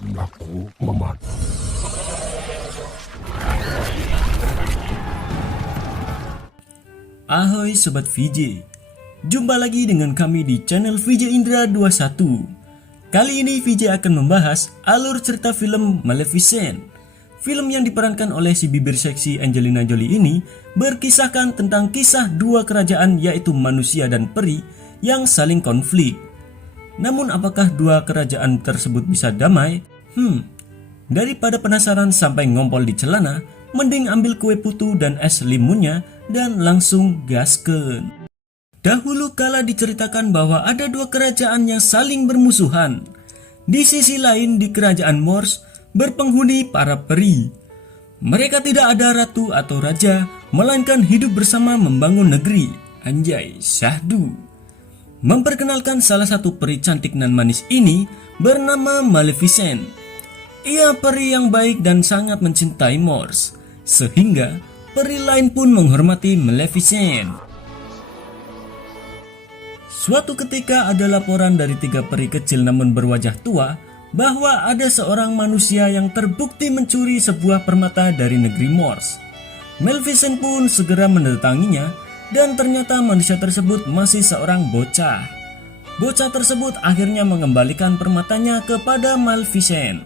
Aku memat. Ahoy Sobat VJ, jumpa lagi dengan kami di channel VJ Indra 21. Kali ini VJ akan membahas alur cerita film Maleficent. Film yang diperankan oleh si bibir seksi Angelina Jolie ini berkisahkan tentang kisah dua kerajaan, yaitu manusia dan peri yang saling konflik. Namun apakah dua kerajaan tersebut bisa damai? Daripada penasaran sampai ngompol di celana, mending ambil kue putu dan es limunnya dan langsung gaskeun. Dahulu kala diceritakan bahwa ada dua kerajaan yang saling bermusuhan. Di sisi lain di kerajaan Morse berpenghuni para peri. Mereka tidak ada ratu atau raja, melainkan hidup bersama membangun negeri. Anjay, syahdu. Memperkenalkan salah satu peri cantik nan manis ini bernama Maleficent. Ia peri yang baik dan sangat mencintai Morse, sehingga peri lain pun menghormati Maleficent. Suatu ketika ada laporan dari 3 peri kecil namun berwajah tua bahwa ada seorang manusia yang terbukti mencuri sebuah permata dari negeri Morse. Maleficent pun segera mendatanginya dan ternyata manusia tersebut masih seorang bocah. Bocah tersebut akhirnya mengembalikan permatanya kepada Maleficent.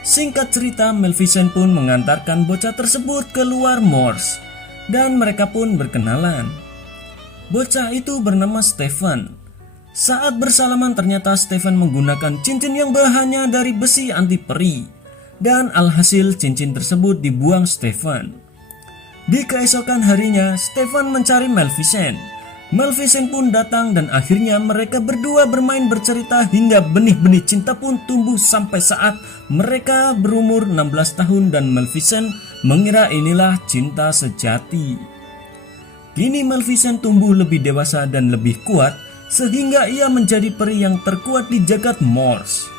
Singkat cerita, Maleficent pun mengantarkan bocah tersebut keluar Morse dan mereka pun berkenalan. Bocah itu bernama Stefan. Saat bersalaman ternyata Stefan menggunakan cincin yang bahannya dari besi anti peri, dan alhasil cincin tersebut dibuang Stefan. Di keesokan harinya Stefan mencari Maleficent. Maleficent pun datang dan akhirnya mereka berdua bermain bercerita hingga benih-benih cinta pun tumbuh sampai saat mereka berumur 16 tahun dan Maleficent mengira inilah cinta sejati. Kini Maleficent tumbuh lebih dewasa dan lebih kuat sehingga ia menjadi peri yang terkuat di jagat Morse.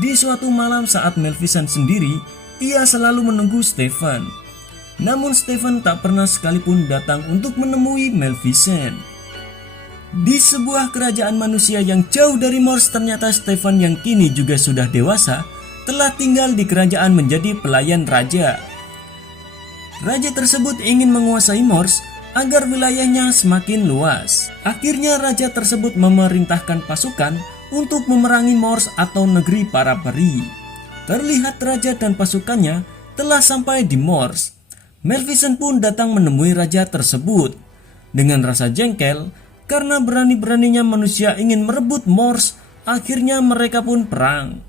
Di suatu malam saat Maleficent sendiri, ia selalu menunggu Stefan. Namun Stefan tak pernah sekalipun datang untuk menemui Maleficent. Di sebuah kerajaan manusia yang jauh dari Morse, ternyata Stefan yang kini juga sudah dewasa telah tinggal di kerajaan menjadi pelayan raja. Raja tersebut ingin menguasai Morse agar wilayahnya semakin luas. Akhirnya raja tersebut memerintahkan pasukan untuk memerangi Morse atau negeri para peri. Terlihat raja dan pasukannya telah sampai di Morse. Maleficent pun datang menemui raja tersebut dengan rasa jengkel karena berani-beraninya manusia ingin merebut Morse. Akhirnya mereka pun perang.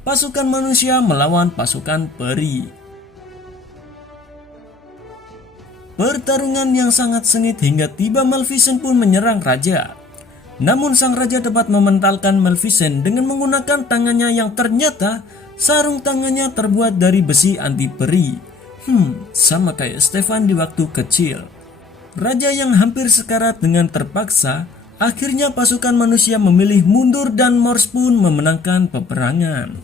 Pasukan manusia melawan pasukan peri. Pertarungan yang sangat sengit hingga tiba Maleficent pun menyerang raja. Namun sang raja dapat mementalkan Maleficent dengan menggunakan tangannya yang ternyata sarung tangannya terbuat dari besi anti peri. Sama kayak Stefan di waktu kecil. Raja yang hampir sekarat dengan terpaksa, akhirnya pasukan manusia memilih mundur dan Morse pun memenangkan peperangan.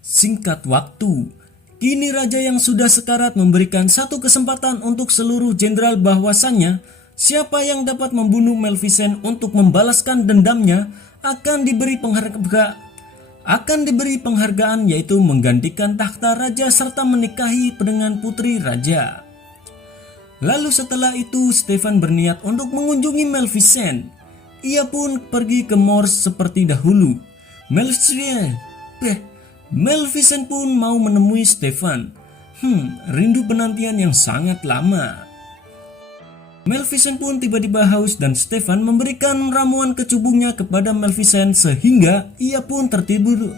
Singkat waktu, kini raja yang sudah sekarat memberikan satu kesempatan untuk seluruh jenderal bahwasannya siapa yang dapat membunuh Maleficent untuk membalaskan dendamnya akan diberi penghargaan yaitu menggantikan takhta raja serta menikahi dengan putri raja. Lalu setelah itu Stefan berniat untuk mengunjungi Maleficent. Ia pun pergi ke Morse seperti dahulu. Maleficent pun mau menemui Stefan. Rindu penantian yang sangat lama. Maleficent pun tiba-tiba haus dan Stefan memberikan ramuan kecubungnya kepada Maleficent sehingga ia pun tertidur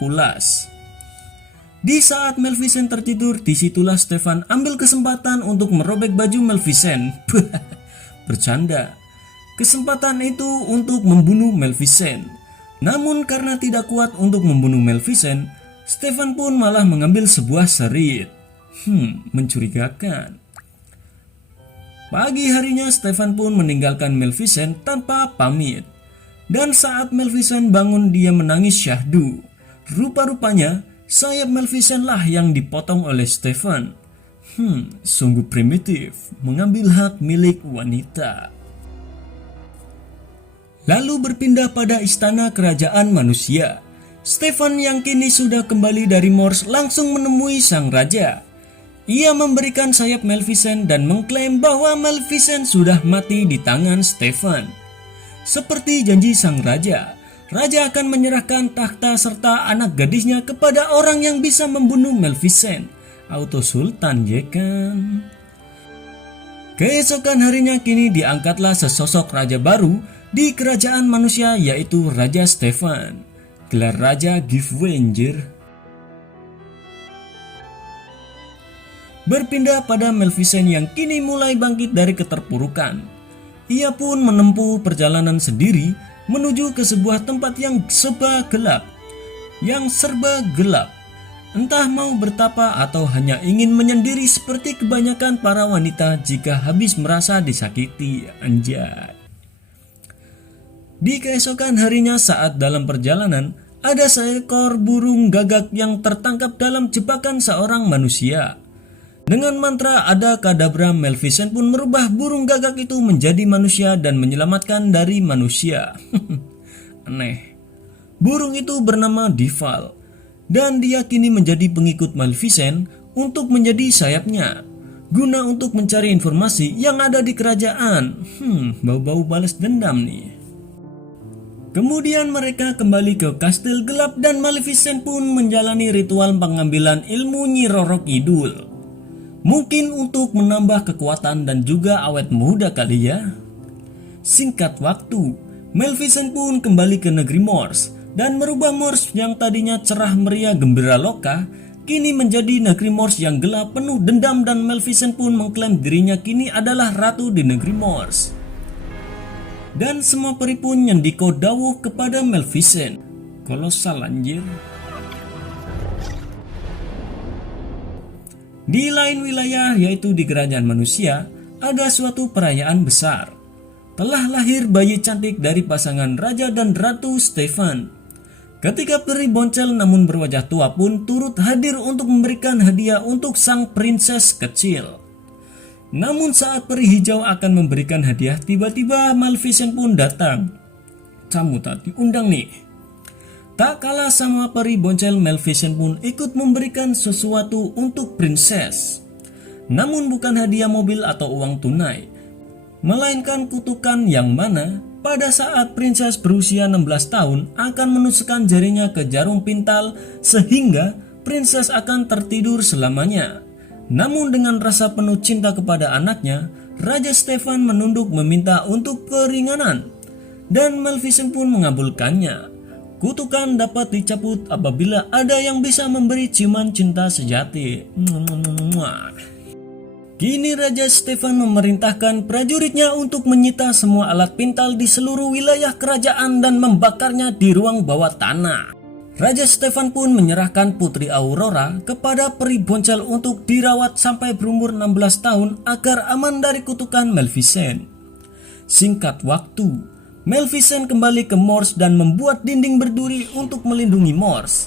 pulas. Di saat Maleficent tertidur, disitulah Stefan ambil kesempatan untuk merobek baju Maleficent. Bercanda. Kesempatan itu untuk membunuh Maleficent. Namun karena tidak kuat untuk membunuh Maleficent, Stefan pun malah mengambil sebuah serit. Mencurigakan. Pagi harinya Stefan pun meninggalkan Maleficent tanpa pamit. Dan saat Maleficent bangun dia menangis syahdu. Rupa-rupanya sayap Maleficent lah yang dipotong oleh Stefan. Sungguh primitif mengambil hak milik wanita. lalu berpindah pada istana kerajaan manusia. Stefan yang kini sudah kembali dari Mors langsung menemui sang raja. Ia memberikan sayap Maleficent dan mengklaim bahwa Maleficent sudah mati di tangan Stefan. Seperti janji sang raja, raja akan menyerahkan takhta serta anak gadisnya kepada orang yang bisa membunuh Maleficent. Auto Sultan ya kan? Keesokan harinya kini diangkatlah sesosok raja baru di kerajaan manusia, yaitu Raja Stefan. Gelar raja giveaway anjir. Berpindah pada Maleficent yang kini mulai bangkit dari keterpurukan. Ia pun menempuh perjalanan sendiri menuju ke sebuah tempat yang serba gelap. Entah mau bertapa atau hanya ingin menyendiri seperti kebanyakan para wanita jika habis merasa disakiti, anjay. Di keesokan harinya saat dalam perjalanan, ada seekor burung gagak yang tertangkap dalam jebakan seorang manusia. Dengan mantra ada kadabra, Maleficent pun merubah burung gagak itu menjadi manusia dan menyelamatkan dari manusia. Aneh. Burung itu bernama Dival, dan dia kini menjadi pengikut Maleficent untuk menjadi sayapnya, guna untuk mencari informasi yang ada di kerajaan. Bau-bau balas dendam nih. Kemudian mereka kembali ke kastil gelap dan Maleficent pun menjalani ritual pengambilan ilmu Nyi Roro Kidul. Mungkin untuk menambah kekuatan dan juga awet muda kali ya. Singkat waktu, Maleficent pun kembali ke negeri Mors dan merubah Mors yang tadinya cerah meriah gembira loka kini menjadi negeri Mors yang gelap penuh dendam, dan Maleficent pun mengklaim dirinya kini adalah ratu di negeri Mors. Dan semua peri pun nyendiko dawuh kepada Maleficent. Kolosal anjir. Di lain wilayah, yaitu di kerajaan manusia, ada suatu perayaan besar. Telah lahir bayi cantik dari pasangan Raja dan Ratu Stefan. Ketika peri boncel namun berwajah tua pun turut hadir untuk memberikan hadiah untuk sang princess kecil. Namun saat peri hijau akan memberikan hadiah, tiba-tiba Maleficent pun datang. Kamu tak diundang nih. Tak kalah sama peri boncel, Maleficent pun ikut memberikan sesuatu untuk princess. Namun bukan hadiah mobil atau uang tunai, melainkan kutukan yang mana pada saat princess berusia 16 tahun akan menusukkan jarinya ke jarum pintal sehingga princess akan tertidur selamanya. Namun dengan rasa penuh cinta kepada anaknya, Raja Stefan menunduk meminta untuk keringanan, dan Maleficent pun mengabulkannya. Kutukan dapat dicabut apabila ada yang bisa memberi ciuman cinta sejati. Kini Raja Stefan memerintahkan prajuritnya untuk menyita semua alat pintal di seluruh wilayah kerajaan dan membakarnya di ruang bawah tanah. Raja Stefan pun menyerahkan Putri Aurora kepada peri boncel untuk dirawat sampai berumur 16 tahun agar aman dari kutukan Maleficent. Singkat waktu, Maleficent kembali ke Mors dan membuat dinding berduri untuk melindungi Mors.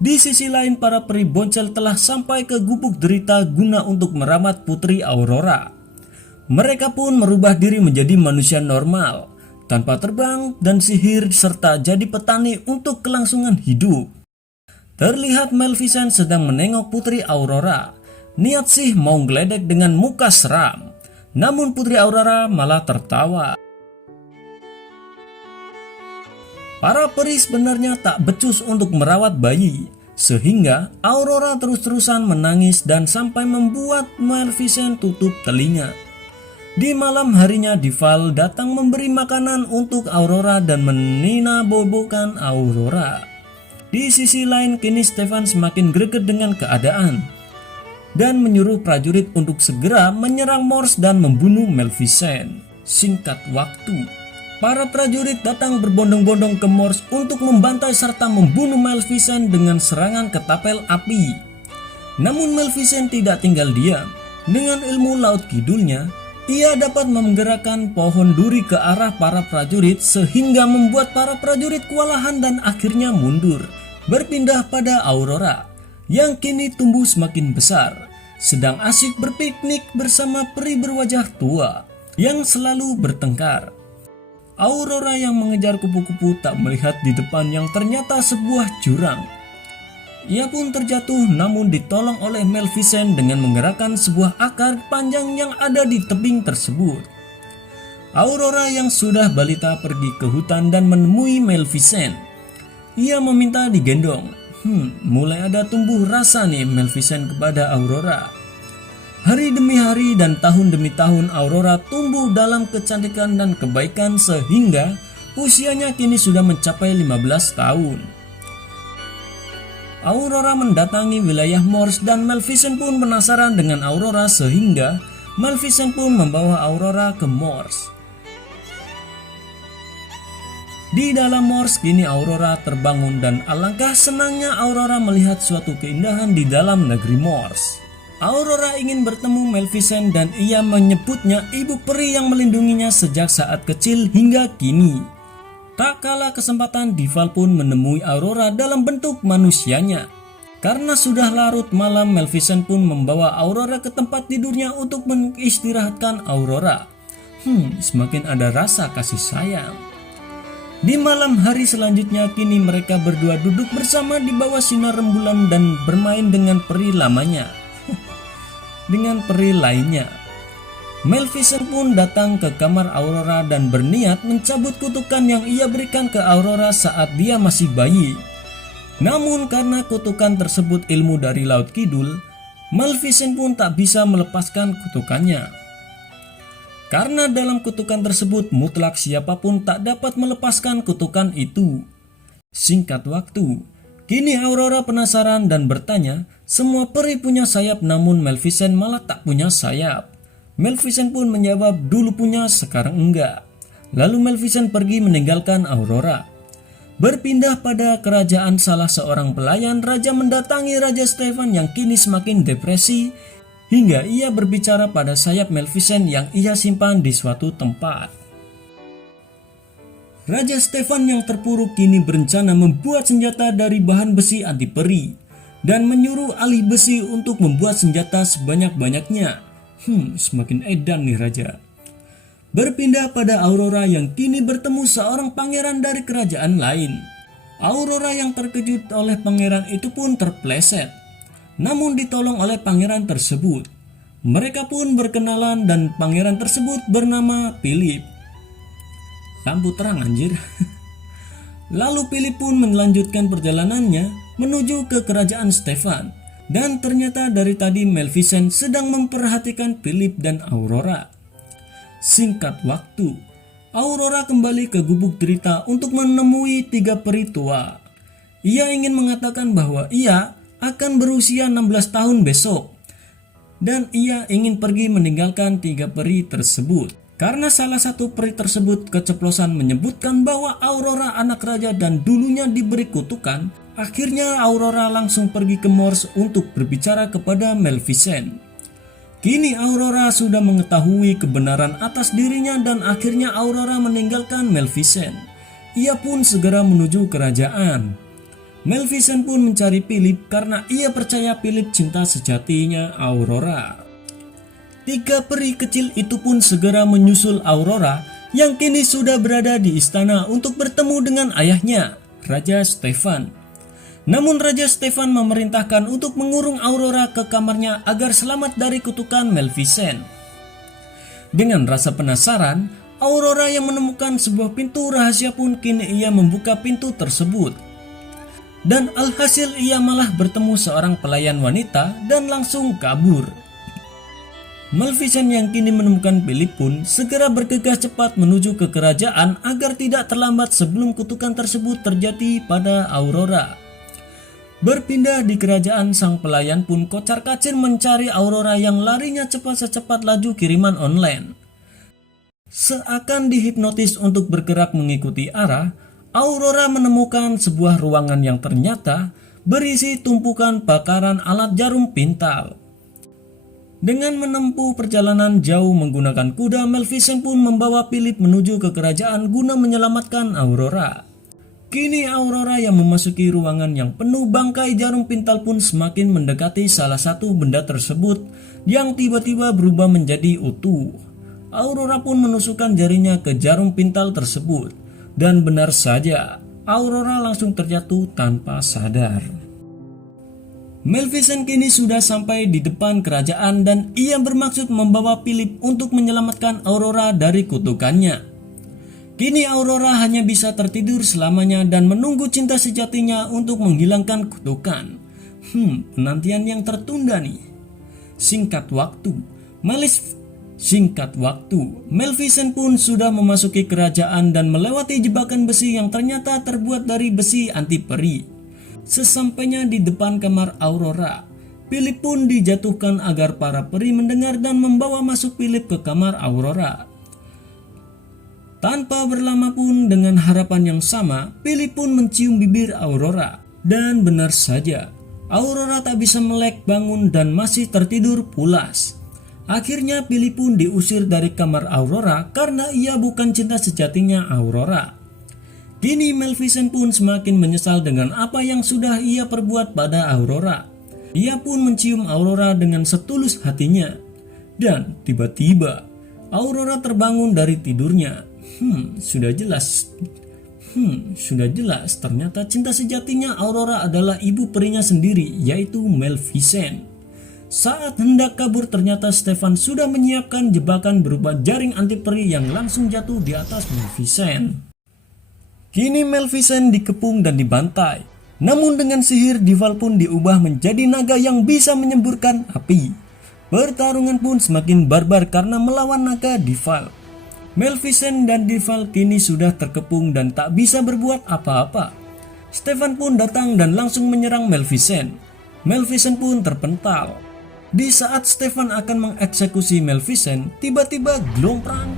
Di sisi lain, para peri boncel telah sampai ke gubuk derita guna untuk merawat Putri Aurora. Mereka pun merubah diri menjadi manusia normal, tanpa terbang dan sihir, serta jadi petani untuk kelangsungan hidup. Terlihat Maleficent sedang menengok Putri Aurora. Niat sih mau geledek dengan muka seram, namun Putri Aurora malah tertawa. Para peri sebenarnya tak becus untuk merawat bayi, sehingga Aurora terus-terusan menangis dan sampai membuat Maleficent tutup telinga. Di malam harinya, Dival datang memberi makanan untuk Aurora dan meninabobokan Aurora. Di sisi lain, kini Stefan semakin greget dengan keadaan dan menyuruh prajurit untuk segera menyerang Mors dan membunuh Maleficent. Singkat waktu, para prajurit datang berbondong-bondong ke Mors untuk membantai serta membunuh Maleficent dengan serangan ketapel api. Namun Maleficent tidak tinggal diam. Dengan ilmu laut kidulnya, ia dapat menggerakkan pohon duri ke arah para prajurit sehingga membuat para prajurit kewalahan dan akhirnya mundur. Berpindah pada Aurora yang kini tumbuh semakin besar, sedang asyik berpiknik bersama peri berwajah tua yang selalu bertengkar. Aurora yang mengejar kupu-kupu tak melihat di depan yang ternyata sebuah jurang. Ia pun terjatuh namun ditolong oleh Maleficent dengan menggerakkan sebuah akar panjang yang ada di tebing tersebut. Aurora yang sudah balita pergi ke hutan dan menemui Maleficent. Ia meminta digendong. Mulai ada tumbuh rasa nih Maleficent kepada Aurora. Hari demi hari dan tahun demi tahun Aurora tumbuh dalam kecantikan dan kebaikan sehingga usianya kini sudah mencapai 15 tahun. Aurora mendatangi wilayah Morse dan Maleficent pun penasaran dengan Aurora sehingga Maleficent pun membawa Aurora ke Morse. Di dalam Morse kini Aurora terbangun dan alangkah senangnya Aurora melihat suatu keindahan di dalam negeri Morse. Aurora ingin bertemu Maleficent dan ia menyebutnya ibu peri yang melindunginya sejak saat kecil hingga kini. Tak kalah kesempatan Dival pun menemui Aurora dalam bentuk manusianya. Karena sudah larut malam, Maleficent pun membawa Aurora ke tempat tidurnya untuk mengistirahatkan Aurora. Semakin ada rasa kasih sayang. Di malam hari selanjutnya kini mereka berdua duduk bersama di bawah sinar rembulan dan bermain dengan peri lamanya. Dengan peri lainnya. Maleficent pun datang ke kamar Aurora dan berniat mencabut kutukan yang ia berikan ke Aurora saat dia masih bayi. Namun karena kutukan tersebut ilmu dari Laut Kidul, Maleficent pun tak bisa melepaskan kutukannya. Karena dalam kutukan tersebut mutlak siapapun tak dapat melepaskan kutukan itu. Singkat waktu, kini Aurora penasaran dan bertanya, semua peri punya sayap namun Maleficent malah tak punya sayap. Maleficent pun menjawab dulu punya sekarang enggak. Lalu Maleficent pergi meninggalkan Aurora. Berpindah pada kerajaan salah seorang pelayan, raja mendatangi Raja Stefan yang kini semakin depresi hingga ia berbicara pada sayap Maleficent yang ia simpan di suatu tempat. Raja Stefan yang terpuruk kini berencana membuat senjata dari bahan besi anti peri dan menyuruh ahli besi untuk membuat senjata sebanyak-banyaknya. Semakin edan nih raja. Berpindah pada Aurora yang kini bertemu seorang pangeran dari kerajaan lain. Aurora yang terkejut oleh pangeran itu pun terpleset, namun ditolong oleh pangeran tersebut. Mereka pun berkenalan dan pangeran tersebut bernama Philip. Lampu terang anjir. Lalu Philip pun melanjutkan perjalanannya menuju ke kerajaan Stefan. Dan ternyata dari tadi Maleficent sedang memperhatikan Philip dan Aurora. Singkat waktu, Aurora kembali ke gubuk derita untuk menemui 3 peri tua. Ia ingin mengatakan bahwa ia akan berusia 16 tahun besok. Dan ia ingin pergi meninggalkan 3 peri tersebut. Karena salah satu peri tersebut keceplosan menyebutkan bahwa Aurora anak raja dan dulunya diberi kutukan. Akhirnya Aurora langsung pergi ke Morse untuk berbicara kepada Maleficent. Kini Aurora sudah mengetahui kebenaran atas dirinya dan akhirnya Aurora meninggalkan Maleficent. Ia pun segera menuju kerajaan. Maleficent pun mencari Philip karena ia percaya Philip cinta sejatinya Aurora. 3 peri kecil itu pun segera menyusul Aurora yang kini sudah berada di istana untuk bertemu dengan ayahnya, Raja Stefan. Namun Raja Stefan memerintahkan untuk mengurung Aurora ke kamarnya agar selamat dari kutukan Maleficent. Dengan rasa penasaran, Aurora yang menemukan sebuah pintu rahasia pun kini ia membuka pintu tersebut. Dan alhasil ia malah bertemu seorang pelayan wanita dan langsung kabur. Maleficent yang kini menemukan Philip pun segera bergegas cepat menuju ke kerajaan agar tidak terlambat sebelum kutukan tersebut terjadi pada Aurora. Berpindah di kerajaan, sang pelayan pun kocar-kacir mencari Aurora yang larinya cepat secepat laju kiriman online. Seakan dihipnotis untuk bergerak mengikuti arah, Aurora menemukan sebuah ruangan yang ternyata berisi tumpukan bakaran alat jarum pintal. Dengan menempuh perjalanan jauh menggunakan kuda, Maleficent pun membawa Philip menuju ke kerajaan guna menyelamatkan Aurora. Kini Aurora yang memasuki ruangan yang penuh bangkai jarum pintal pun semakin mendekati salah satu benda tersebut yang tiba-tiba berubah menjadi utuh. Aurora pun menusukkan jarinya ke jarum pintal tersebut. Dan benar saja, Aurora langsung terjatuh tanpa sadar. Maleficent kini sudah sampai di depan kerajaan dan ia bermaksud membawa Philip untuk menyelamatkan Aurora dari kutukannya. Kini Aurora hanya bisa tertidur selamanya dan menunggu cinta sejatinya untuk menghilangkan kutukan. Penantian yang tertunda nih. Singkat waktu, Maleficent pun sudah memasuki kerajaan dan melewati jebakan besi yang ternyata terbuat dari besi anti peri. Sesampainya di depan kamar Aurora, Philip pun dijatuhkan agar para peri mendengar dan membawa masuk Philip ke kamar Aurora. Tanpa berlama pun dengan harapan yang sama, Philip pun mencium bibir Aurora. Dan benar saja, Aurora tak bisa melek bangun dan masih tertidur pulas. Akhirnya Philip pun diusir dari kamar Aurora karena ia bukan cinta sejatinya Aurora. Kini Maleficent pun semakin menyesal dengan apa yang sudah ia perbuat pada Aurora. Ia pun mencium Aurora dengan setulus hatinya. Dan tiba-tiba Aurora terbangun dari tidurnya. Sudah jelas ternyata cinta sejatinya Aurora adalah ibu perinya sendiri, yaitu Maleficent. Saat hendak kabur ternyata Stefan sudah menyiapkan jebakan berupa jaring anti peri yang langsung jatuh di atas Maleficent. Kini Maleficent dikepung dan dibantai. Namun dengan sihir Dival pun diubah menjadi naga yang bisa menyemburkan api. Pertarungan pun semakin barbar karena melawan naga Dival. Maleficent dan Dival kini sudah terkepung dan tak bisa berbuat apa-apa. Stefan pun datang dan langsung menyerang Maleficent. Maleficent pun terpental. Di saat Stefan akan mengeksekusi Maleficent, tiba-tiba glomprang.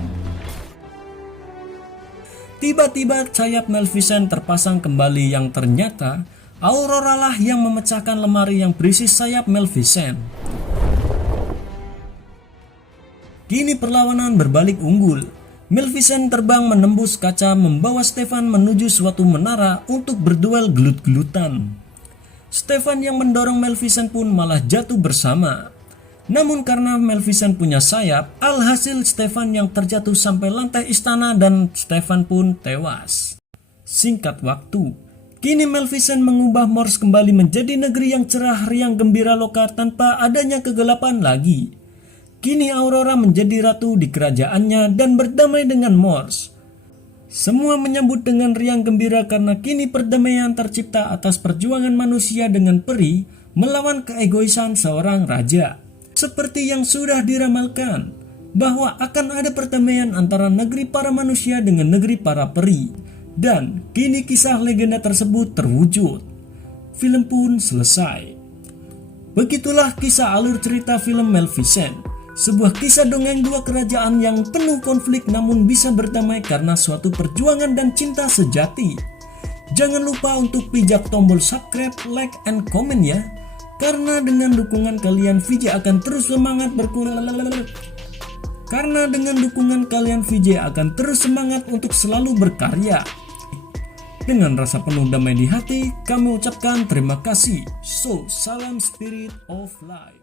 Tiba-tiba sayap Maleficent terpasang kembali yang ternyata Aurora lah yang memecahkan lemari yang berisi sayap Maleficent. Kini perlawanan berbalik unggul. Maleficent terbang menembus kaca membawa Stefan menuju suatu menara untuk berduel gelut-gelutan. Stefan yang mendorong Maleficent pun malah jatuh bersama. Namun karena Maleficent punya sayap, alhasil Stefan yang terjatuh sampai lantai istana dan Stefan pun tewas. Singkat waktu, kini Maleficent mengubah Mors kembali menjadi negeri yang cerah riang gembira lokal tanpa adanya kegelapan lagi. Kini Aurora menjadi ratu di kerajaannya dan berdamai dengan Mors. Semua menyambut dengan riang gembira karena kini perdamaian tercipta atas perjuangan manusia dengan peri melawan keegoisan seorang raja. Seperti yang sudah diramalkan, bahwa akan ada perdamaian antara negeri para manusia dengan negeri para peri. Dan kini kisah legenda tersebut terwujud. Film pun selesai. Begitulah kisah alur cerita film Maleficent. Sebuah kisah dongeng dua kerajaan yang penuh konflik namun bisa berdamai karena suatu perjuangan dan cinta sejati. Jangan lupa untuk pijak tombol subscribe, like, and comment ya. Karena dengan dukungan kalian VJ akan terus semangat untuk selalu berkarya. Dengan rasa penuh damai di hati, kami ucapkan terima kasih. So, salam spirit of life.